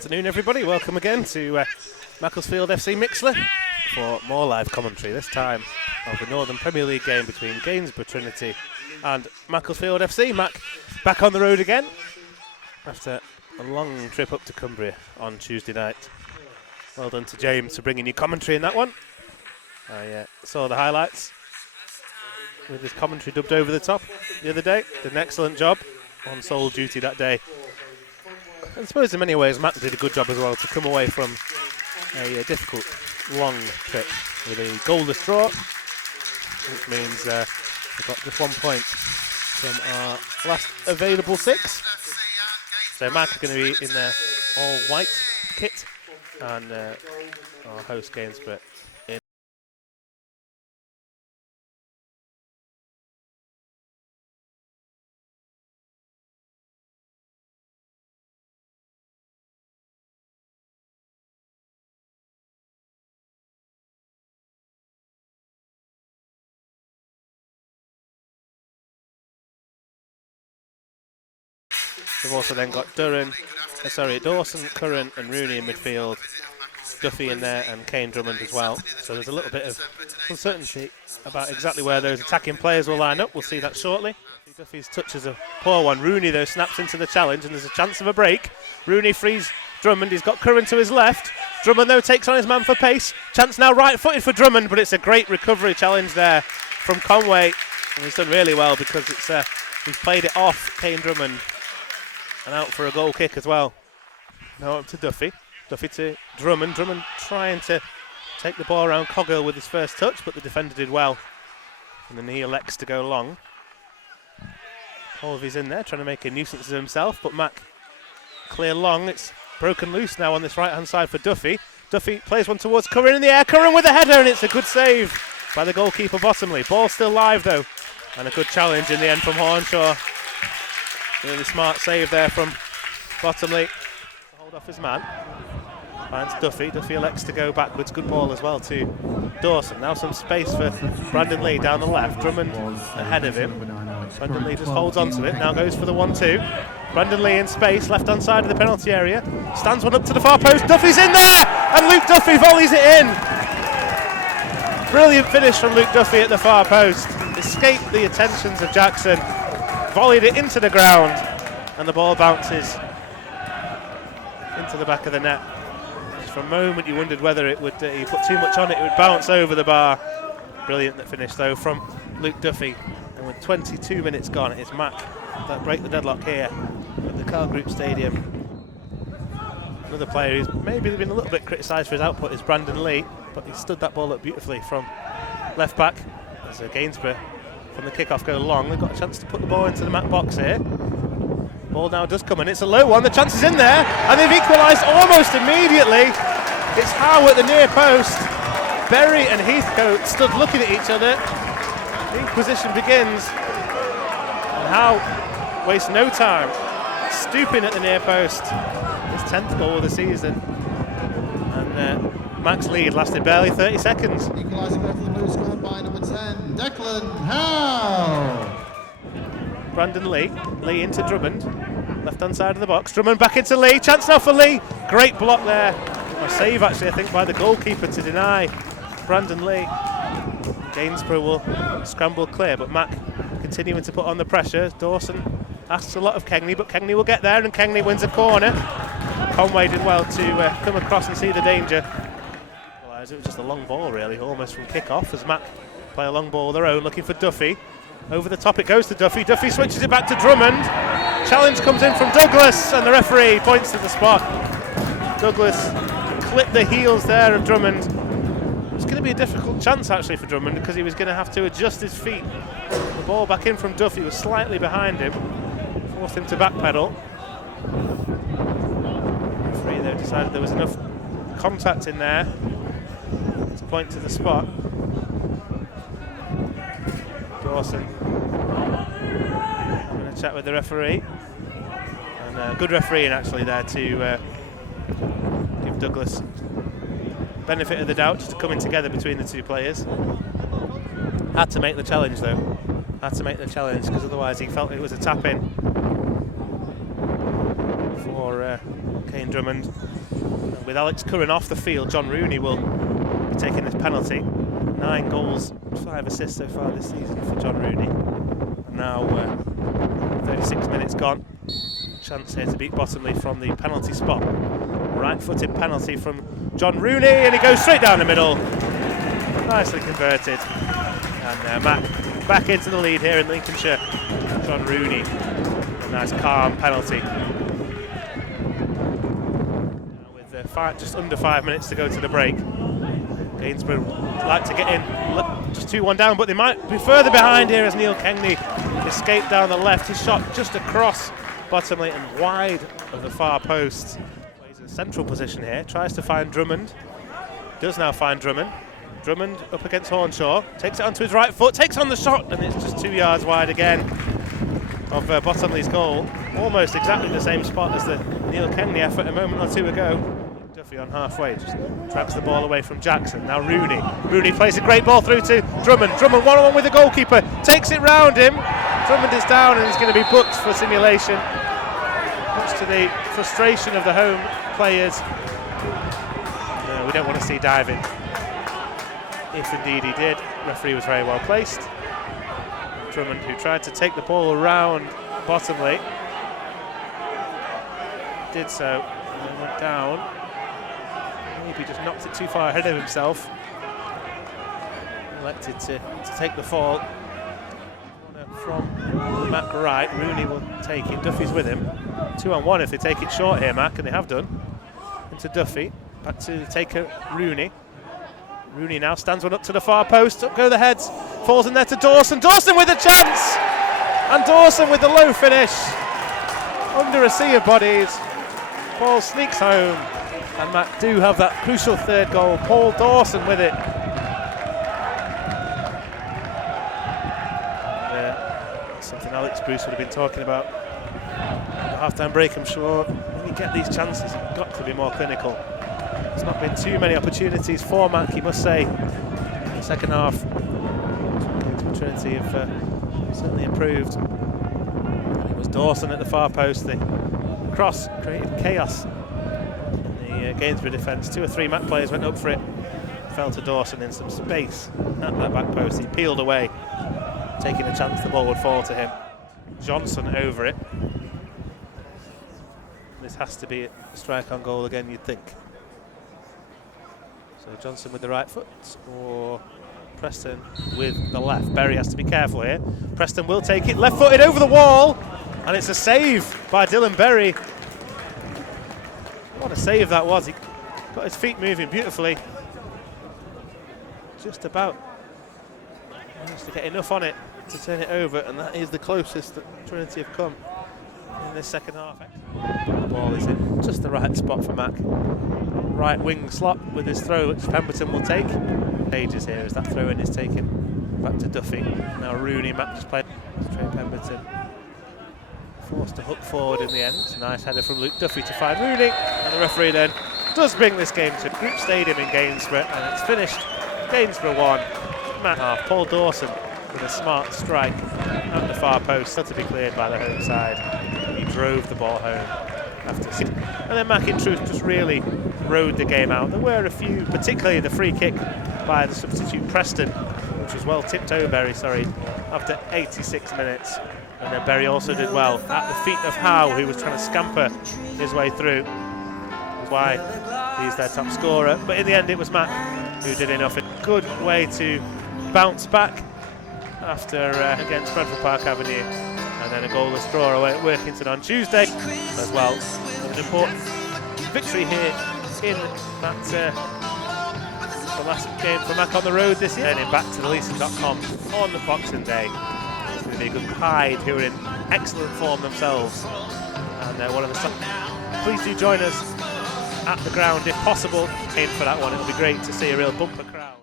Afternoon, everybody. Welcome again to Macclesfield FC Mixler for more live commentary, this time of the Northern Premier League game between Gainsborough Trinity and Macclesfield FC. Mac back on the road again after a long trip up to Cumbria on Tuesday night. Well done to James for bringing you commentary in that one. I saw the highlights with his commentary dubbed over the top the other day. Did an excellent job on sole duty that day. I suppose in many ways Matt did a good job as well to come away from a difficult, long trip with a goalless draw, which means we've got just 1 point from our last available 6. So Matt is going to be in their all-white kit, and our host Gainsborough in. We've also then got Dawson, Curran and Rooney in midfield, Duffy in there and Kane Drummond as well. So there's a little bit of uncertainty about exactly where those attacking players will line up. We'll see that shortly. Duffy's touch is a poor one. Rooney though snaps into the challenge and there's a chance of a break. Rooney frees Drummond, he's got Curran to his left. Drummond though takes on his man for pace. Chance now right-footed for Drummond, but it's a great recovery challenge there from Conway. And he's done really well because he's played it off Kane Drummond. And out for a goal kick as well. Now up to Duffy. Duffy to Drummond. Drummond trying to take the ball around Coghill with his first touch, but the defender did well. And then he elects to go long. Holvy's in there trying to make a nuisance of himself, but Mac clear long. It's broken loose now on this right-hand side for Duffy. Duffy plays one towards Curran in the air. Curran with a header, and it's a good save by the goalkeeper Bottomley. Ball still live though, and a good challenge in the end from Hornshaw. Really smart save there from Bottomley. Hold off his man. Finds Duffy. Duffy elects to go backwards. Good ball as well to Dawson. Now some space for Brandon Lee down the left. Drummond ahead of him. Brandon Lee just holds on to it. Now goes for the 1-2. Brandon Lee in space, left hand side of the penalty area. Stands one up to the far post. Duffy's in there! And Luke Duffy volleys it in. Brilliant finish from Luke Duffy at the far post. Escaped the attentions of Jackson. Volleyed it into the ground, and the ball bounces into the back of the net. Just for a moment you wondered whether it would, you put too much on it, it would bounce over the bar. Brilliant that finish though from Luke Duffy. And with 22 minutes gone, it's Mac that break the deadlock here at the Carl Group Stadium. Another player who's maybe been a little bit criticised for his output is Brandon Lee, but he stood that ball up beautifully from left back as Gainsborough from the kick-off go long. They've got a chance to put the ball into the Mac box here. Ball now does come in. It's a low one. The chance is in there, and they've equalised almost immediately. It's Howe at the near post. Berry and Heathcote stood looking at each other. The inquisition begins, and Howe wastes no time, stooping at the near post. His 10th goal of the season, and Mac's lead lasted barely 30 seconds. Equalising goal for the Blues, scored by number 10, Declan Howe. Brandon Lee. Lee into Drummond. Left-hand side of the box. Drummond back into Lee. Chance now for Lee. Great block there. A save actually, I think, by the goalkeeper to deny Brandon Lee. Gainsborough will scramble clear, but Mac continuing to put on the pressure. Dawson asks a lot of Kengley, but Kengley will get there, and Kengley wins a corner. Conway did well to come across and see the danger. It was just a long ball really, almost from kick-off, as Mac play a long ball of their own, looking for Duffy. Over the top it goes to Duffy. Duffy switches it back to Drummond. Challenge comes in from Douglas, and the referee points to the spot. Douglas clipped the heels there of Drummond. It's going to be a difficult chance actually for Drummond, because he was going to have to adjust his feet. The ball back in from Duffy was slightly behind him, forced him to backpedal. The referee though decided there was enough contact in there to point to the spot. Dawson going to chat with the referee, and good refereeing actually there to give Douglas benefit of the doubt, just coming together between the two players. Had to make the challenge though, because otherwise he felt it was a tap in for Kane Drummond. And with Alex Curran off the field, John Rooney will be taking this penalty. 9 goals, 5 assists so far this season for John Rooney. And now 36 minutes gone. Chance here to beat Bottomley from the penalty spot. Right-footed penalty from John Rooney, and he goes straight down the middle. Nicely converted. And Mac back into the lead here in Lincolnshire. John Rooney, a nice calm penalty. Now with just under 5 minutes to go to the break. Gainsborough like to get in, just 2-1 down, but they might be further behind here as Neil Kengley escaped down the left. His shot just across Bottomley and wide of the far post. Plays in a central position here, tries to find Drummond. Does now find Drummond. Drummond up against Hornshaw, takes it onto his right foot, takes on the shot, and it's just 2 yards wide again of Bottomley's goal. Almost exactly the same spot as the Neil Kengley effort a moment or two ago. Duffy on halfway, just tracks the ball away from Jackson. Now Rooney. Rooney plays a great ball through to Drummond. Drummond one-on-one with the goalkeeper, takes it round him. Drummond is down and he's going to be booked for simulation, much to the frustration of the home players. No, we don't want to see diving. If indeed he did, referee was very well placed. Drummond, who tried to take the ball around Bottomley, did so and went down. Maybe just knocked it too far ahead of himself. Elected to take the fall. From Mac right, Rooney will take it. Duffy's with him. 2-on-1 if they take it short here, Mac, and they have done. Into Duffy, back to the taker, Rooney. Rooney now stands one up to the far post. Up go the heads. Falls in there to Dawson. Dawson with a chance! And Dawson with the low finish. Under a sea of bodies. Ball sneaks home. And Mac do have that crucial third goal. Paul Dawson with it. Something Alex Bruce would have been talking about at the half-time break, I'm sure. When you get these chances, you've got to be more clinical. There's not been too many opportunities for Mac, you must say, in the second half. Trinity have certainly improved. It was Dawson at the far post. The cross created chaos in the Gainsborough defence. 2 or 3 Mac players went up for it. Fell to Dawson in some space at that back post. He peeled away, taking a chance the ball would fall to him. Johnson over it. This has to be a strike on goal again, you'd think. So Johnson with the right foot, or Preston with the left. Berry has to be careful here. Preston will take it, left-footed over the wall, and it's a save by Dylan Berry. What a save that was. He got his feet moving beautifully. Just about managed to get enough on it to turn it over, and that is the closest that Trinity have come in this second half. The ball is in just the right spot for Mac. Right wing slot with his throw, which Pemberton will take. Ages here as that throw in is taken back to Duffy. Now Rooney, Mac just played straight Pemberton. Forced to hook forward in the end. It's a nice header from Luke Duffy to find Rooney, and the referee then does bring this game to Group Stadium in Gainsborough, and it's finished. Gainsborough 1, Mac half. Paul Dawson with a smart strike at the far post, still to be cleared by the home side. He drove the ball home after, and then Mac in truth just really rode the game out. There were a few, particularly the free kick by the substitute Preston, which was well tipped over Berry, after 86 minutes. And then Berry also did well at the feet of Howe, who was trying to scamper his way through. That's why he's their top scorer. But in the end, it was Mac who did enough. A good way to bounce back after against Bradford Park Avenue, and then a goalless draw away at Workington on Tuesday as well. An important victory here in that the last game for Mac on the road this year. Heading back to the Leeson.com on the Boxing Day. It's going to be a good Hyde, who are in excellent form themselves, and one of the. Please do join us at the ground if possible in for that one. It'll be great to see a real bumper crowd.